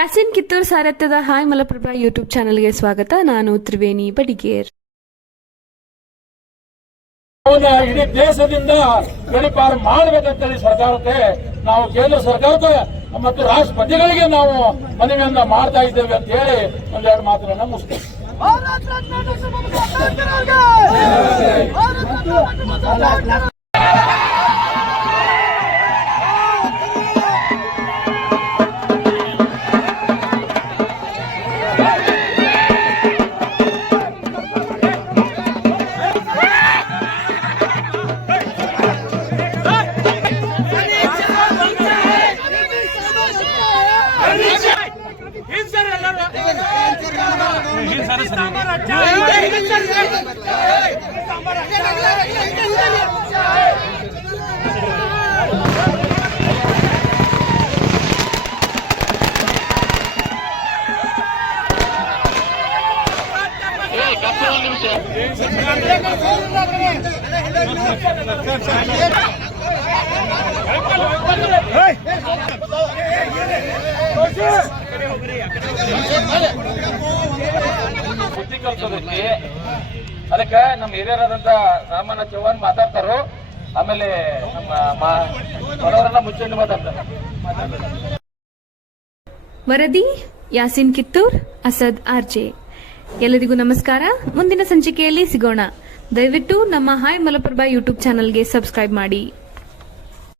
Yasin Kittur ಸಾರಥ್ಯದ hi Malaprabha YouTube ಚಾನೆಲ್ಗೆ ಸ್ವಾಗತ. ನಾನು ತ್ರಿವೇಣಿ ಬಡಿಗೇರ್. ಇಡೀ ದೇಶದಿಂದ ಗಡಿಪಾರು ಮಾಡಬೇಕಂತೇಳಿ ಸರ್ಕಾರಕ್ಕೆ ನಾವು ಕೇಂದ್ರ ಸರ್ಕಾರಕ್ಕೆ ಮತ್ತು ರಾಷ್ಟ್ರಪತಿಗಳಿಗೆ ನಾವು ಮನವಿಯನ್ನ ಮಾಡ್ತಾ ಇದ್ದೇವೆ ಅಂತ ಹೇಳಿ ಒಂದೆರಡು ಮಾತುಗಳನ್ನ ಮುಗಿಸ್ತೇವೆ. ಬುದ್ಧಿ ಕಲ್ಸೋದಕ್ಕೆ ಅದಕ್ಕೆ ನಮ್ಮ ಹಿರಿಯರಾದಂತ ರಾಮಣ್ಣ ಚೌಹಾಣ್ ಮಾತಾಡ್ತಾರೋ, ಆಮೇಲೆ ನಮ್ಮ ಬರೋರನ್ನ ಮುಚ್ಚಂಡು ಮಾತಾಡ್ತಾರೆ. ವರದಿ ಯಾಸಿನ್ ಕಿತ್ತೂರ್, ಅಸದ್ ಆರ್ಜೆ. ಎಲ್ಲರಿಗೂ ನಮಸ್ಕಾರ. ಮುಂದಿನ ಸಂಚಿಕೆಯಲ್ಲಿ ಸಿಗೋಣ. ದಯವಿಟ್ಟು ನಮ್ಮ ಹಾಯ್ ಮಲಪ್ರಭಾ ಯೂಟ್ಯೂಬ್ ಚಾನೆಲ್ಗೆ ಸಬ್ಸ್ಕ್ರೈಬ್ ಮಾಡಿ.